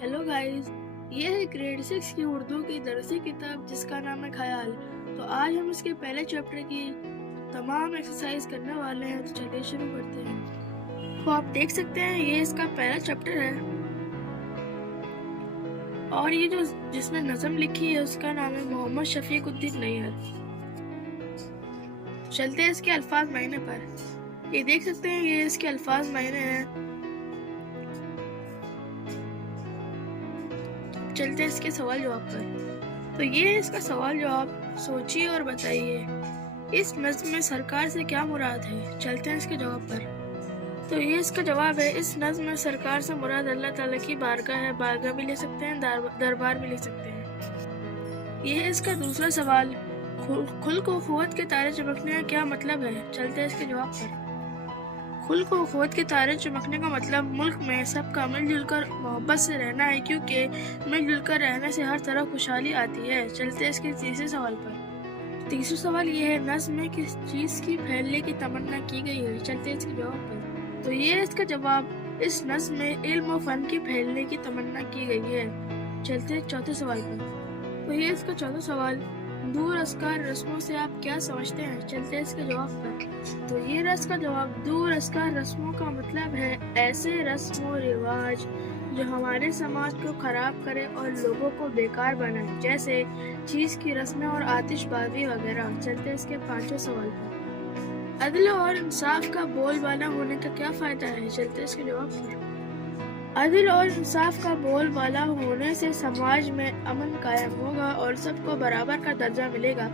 Hello guys, ये है grade 6 की उर्दू की दरसी किताब जिसका नाम है ख्याल। तो आज हम इसके पहले चैप्टर की तमाम एक्सरसाइज करने वाले हैं, तो चलिए शुरू करते हैं। तो आप देख सकते हैं ये इसका पहला चैप्टर है और ये जो जिसने नज़म लिखी है उसका नाम है मोहम्मद शफीकुद्दीन नैयर। चलते हैं इसके अल्फाज मायने पर। ये देख सकते हैं ये इसके अल्फाज मायने हैं। चलते हैं इसके सवाल जवाब पर। तो ये है इसका सवाल जवाब, सोचिए और बताइए इस नज़्म में सरकार से क्या मुराद है। चलते हैं इसके जवाब पर। तो ये इसका जवाब है, इस नज़्म में सरकार से मुराद अल्लाह ताला की बारगाह है। बारगाह भी ले सकते हैं, दरबार भी ले सकते हैं। ये है इसका दूसरा सवाल, खुल को क़ुव्वत के तारे चमकने का क्या मतलब है। चलते हैं इसके जवाब पर। खुल को क़ुव्वत के तारे चमकने का मतलब मुल्क में सबका मिलजुल कर मोहब्बत से रहना है, क्योंकि मिलजुल कर रहने से हर तरफ खुशहाली आती है। चलते हैं इसके तीसरे सवाल पर। तीसरा सवाल ये है, नज़्म में किस चीज़ की फैलने की तमन्ना की गई है। चलते हैं इसके जवाब पर। तो ये है इसका जवाब, इस नज़्म में इल्म और फ़न की फैलने की तमन्ना की गई है। चलते हैं चौथे सवाल पर। तो ये इसका चौथा सवाल, दूर अस्कार रस्मों से आप क्या समझते हैं। चलते हैं इसके जवाब पर। तो ये रस का जवाब, दूर अस्कार रस्मों का मतलब है ऐसे रस्म और रिवाज जो हमारे समाज को खराब करे और लोगों को बेकार बनाए, जैसे चीज़ की रस्में और आतिशबाजी वगैरह। चलते हैं इसके पांचवें सवाल पर। अदल और इंसाफ का बोलबाला होने का क्या फ़ायदा है। चलते हैं इसके जवाब पर। अदल और इंसाफ का बोलबाला होने से समाज में अमन कायम होगा और सबको बराबर का दर्जा मिलेगा।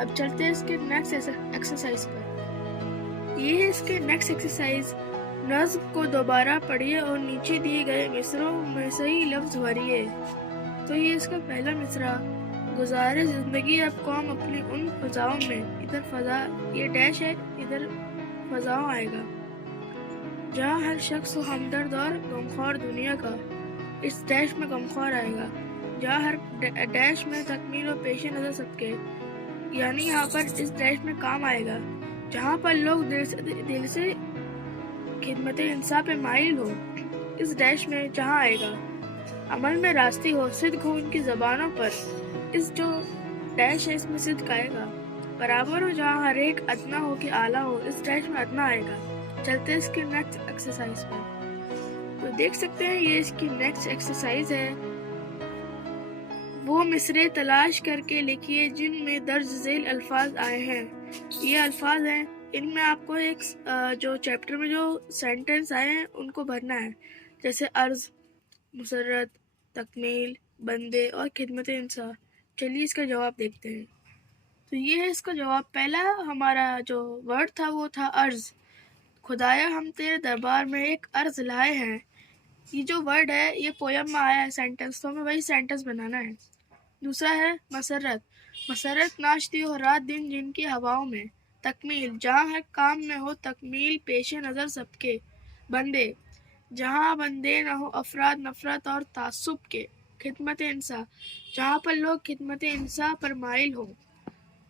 अब चलते हैं इसके नेक्स्ट एक्सरसाइज पर। ये है इसके नेक्स्ट एक्सरसाइज, नज़्म को दोबारा पढ़िए और नीचे दिए गए मिसरों में सही लफ्ज़ भरिए। तो ये इसका पहला मिसरा, गुज़ारे ज़िंदगी अब कौम अपनी उन फ़ज़ाओं में, इधर फ़ज़ा ये डैश है, इधर फ़ज़ाओं आएगा, जहाँ हर शख्स हो हमदर्द और गमख्वार दुनिया का। इस डैश में गमख्वार आएगा, जहाँ हर डैश में तकमील और पेश नज़र सबके, यानी यहाँ पर इस डैश में काम आएगा, जहाँ पर लोग दिल से खिदमत इंसाफ पे माइल हो। इस डैश में जहाँ आएगा, अमल में रास्ती हो, सिद्क हो उनकी ज़बानों पर। इस जो डैश है इसमें सिद्क आएगा, बराबर हो जहाँ हर एक अदना हो कि आला हो। इस डैश में अदना आएगा। चलते हैं इसके नेक्स्ट एक्सरसाइज पर। तो देख सकते हैं ये इसकी नेक्स्ट एक्सरसाइज है, वो मिसरे तलाश करके लिखिए जिनमें दर्ज झेल अल्फाज आए हैं। ये अल्फाज हैं, इनमें आपको एक जो चैप्टर में जो सेंटेंस आए हैं उनको भरना है, जैसे अर्ज, मुसर्रत, तकमील, बंदे और खिदमत इंसान। चलिए इसका जवाब देखते हैं। तो ये है इसका जवाब, पहला हमारा जो वर्ड था वो था अर्ज। खुदाया हम तेरे दरबार में एक अर्ज लाए हैं। ये जो वर्ड है ये पोयम में आया है सेंटेंस, तो हमें वही सेंटेंस बनाना है। दूसरा है मसरत, मसरत नाचती हो रात दिन जिनकी हवाओं में। तकमील, जहाँ हर काम में हो तकमील पेशे नज़र सबके। बंदे, जहाँ बंदे न हो अफराद नफरत और तासुब के। खिदमत इंसा, जहाँ पर लोग खिदमत इंसा पर माइल हो।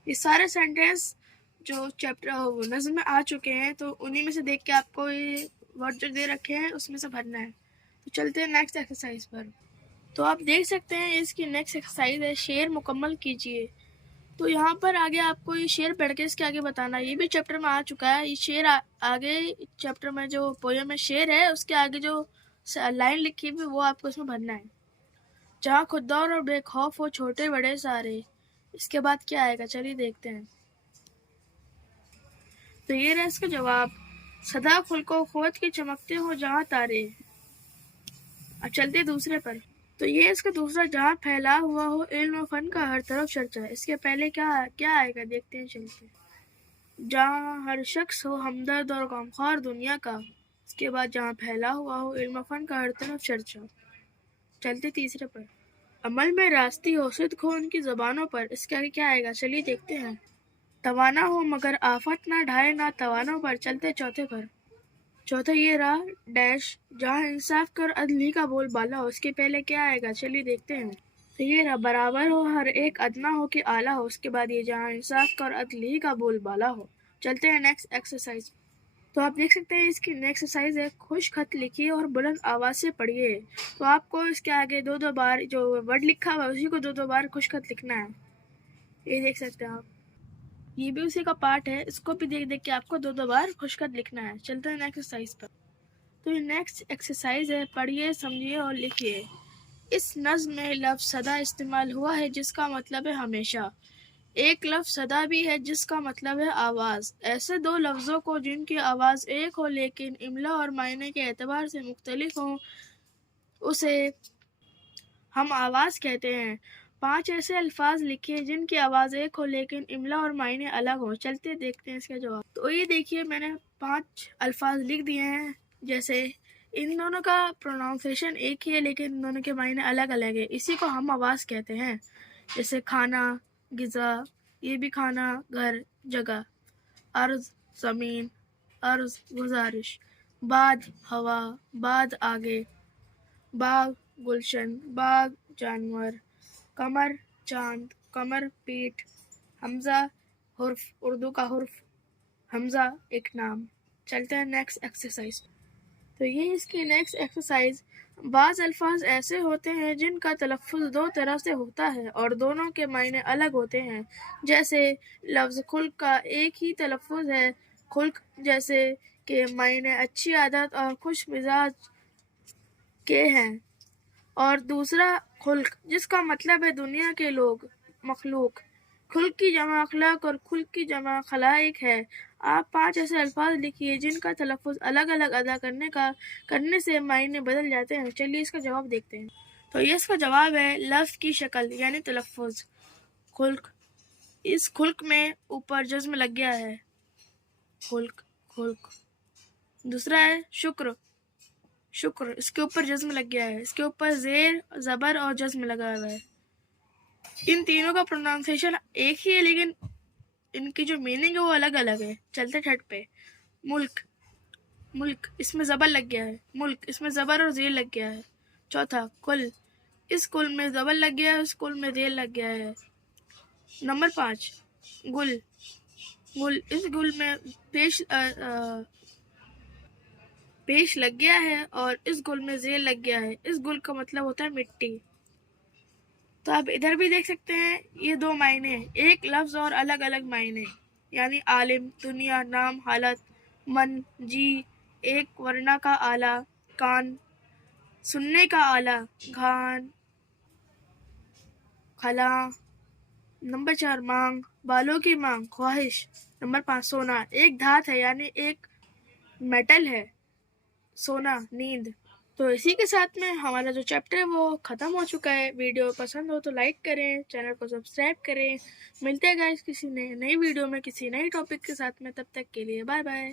ये सारे सेंटेंस जो चैप्टर नज़्म में आ चुके हैं, तो उन्हीं में से देख के आपको ये वर्ड जो दे रखे हैं उसमें से भरना है। तो चलते हैं नेक्स्ट एक्सरसाइज पर। तो आप देख सकते हैं इसकी नेक्स्ट एक्सरसाइज है, शेर मुकम्मल कीजिए। तो यहाँ पर आगे आपको ये शेर पढ़ के इसके आगे बताना है। ये भी चैप्टर में आ चुका है। ये शेर आगे चैप्टर में जो पोयम में शेर है उसके आगे जो लाइन लिखी हुई वो आपको इसमें भरना है। जहाँ खुददार और बेखौफ हो छोटे बड़े सारे। इसके बाद क्या आएगा, चलिए देखते हैं। तो ये रहा इसका जवाब, सदा खुल को क़ुव्वत के चमकते हो जहाँ तारे। अब चलते दूसरे पर। तो ये इसका दूसरा, जहाँ फैला हुआ हो इल्म और फन का हर तरफ चर्चा। इसके पहले क्या आएगा देखते हैं, चलते। जहाँ हर शख्स हो हमदर्द और गमख्वार दुनिया का। इसके बाद जहाँ फैला हुआ हो इल्म और फन का हर तरफ चर्चा। चलते तीसरे पर। अमल में रास्ती हो सिद्क हो उनकी ज़बानों पर। इसके आगे क्या आएगा, चलिए देखते हैं। तवाना हो मगर आफत ना ढाए ना तवानों पर। चलते चौथे पर। चौथा ये रहा डैश, जहाँ इंसाफ कर अदली का बोल बाला हो। उसके पहले क्या आएगा, चलिए देखते हैं। तो ये रहा बराबर हो हर एक अदना हो कि आला हो। उसके बाद ये जहाँ इंसाफ कर अदली का बोल बाला हो। चलते हैं नेक्स्ट एक्सरसाइज। تو آپ دیکھ سکتے ہیں اس کی نیکسٹ ایکسرسائز ہے خوش خط لکھیے اور بلند آواز سے پڑھیے. تو آپ کو اس کے آگے 2 بار جو ورڈ لکھا ہوا ہے اسی کو 2 بار خوش خط لکھنا ہے. یہ دیکھ سکتے ہیں آپ, یہ بھی اسی کا پارٹ ہے, اس کو بھی دیکھ دیکھ کے آپ کو 2 بار خوش خط لکھنا ہے. چلتے ہیں نیکسٹ ایکسرسائز پر. تو یہ نیکسٹ ایکسرسائز ہے پڑھیے سمجھیے اور لکھیے. اس نظم میں لفظ سدا استعمال ہوا ہے جس کا مطلب ہے ہمیشہ. ایک لفظ صدا بھی ہے جس کا مطلب ہے آواز. ایسے 2 لفظوں کو جن کی آواز ایک ہو لیکن املا اور معنی کے اعتبار سے مختلف ہوں اسے ہم آواز کہتے ہیں. 5 ایسے الفاظ لکھیے جن کی آواز ایک ہو لیکن املا اور معنی الگ ہو. چلتے دیکھتے ہیں اس کا جواب. تو یہ دیکھیے میں نے 5 الفاظ لکھ دیے ہیں. جیسے ان دونوں کا پروناؤنسیشن ایک ہی ہے لیکن ان دونوں کے معنی الگ الگ ہے, اسی کو ہم آواز کہتے ہیں. جیسے کھانا, غذا, یہ بھی کھانا, گھر, جگہ, عرض, زمین, عرض, گزارش, بعد, ہوا, بعد, آگے, باغ, گلشن, باغ, جانور, قمر, چاند, قمر, پیٹھ, حمزہ, حرف, اردو کا حرف, حمزہ, ایک نام. چلتے ہیں نیکسٹ ایکسرسائز. تو یہ اس کی نیکسٹ ایکسرسائز. بعض الفاظ ایسے ہوتے ہیں جن کا تلفظ 2 طرح سے ہوتا ہے اور دونوں کے معنی الگ ہوتے ہیں. جیسے لفظ خلق کا ایک ہی تلفظ ہے خلق, جیسے کہ معنی اچھی عادت اور خوش مزاج کے ہیں, اور دوسرا خلق جس کا مطلب ہے دنیا کے لوگ, مخلوق. خلق کی جمع اخلاق اور خلق کی جمع خلائق ہے. آپ 5 ایسے الفاظ لکھیے جن کا تلفظ الگ الگ ادا کرنے سے معنی بدل جاتے ہیں. چلیے اس کا جواب دیکھتے ہیں. تو یہ اس کا جواب ہے لفظ کی شکل یعنی تلفظ. خلق, اس خلق میں اوپر جزم لگ گیا ہے, خلق, خلق. دوسرا ہے شکر, شکر, اس کے اوپر جزم لگ گیا ہے, اس کے اوپر زیر, زبر اور جزم لگا ہوا ہے. ان تینوں کا پروناؤنسیشن ایک ہی ہے لیکن ان کی جو میننگ ہے وہ الگ الگ ہے. چلتے تھرڈ پہ. ملک, ملک, اس میں زبر لگ گیا ہے, ملک, اس میں زبر اور زیر لگ گیا ہے. چوتھا کل, اس کل میں زبر لگ گیا ہے, اس کل میں زیر لگ گیا ہے. نمبر 5 گل, گل, اس گل میں پیش لگ گیا ہے اور اس گل میں زیر لگ گیا ہے. اس گل کا مطلب ہوتا ہے مٹی. تو آپ ادھر بھی دیکھ سکتے ہیں یہ 2 معنی ہیں, ایک لفظ اور الگ الگ معنی, یعنی عالم, دنیا, نام, حالت, من, جی, ایک ورنا کا آلہ, کان, سننے کا آلہ, گھان, خلا. نمبر 4 مانگ, بالوں کی مانگ, خواہش. نمبر 5 سونا, ایک دھات ہے یعنی ایک میٹل ہے, سونا, نیند. تو اسی کے ساتھ میں ہمارا جو چیپٹر ہے وہ ختم ہو چکا ہے. ویڈیو پسند ہو تو لائک کریں, چینل کو سبسکرائب کریں. ملتے ہیں گائز کسی نئی ویڈیو میں کسی نئی ٹاپک کے ساتھ میں. تب تک کے لیے بائے بائے.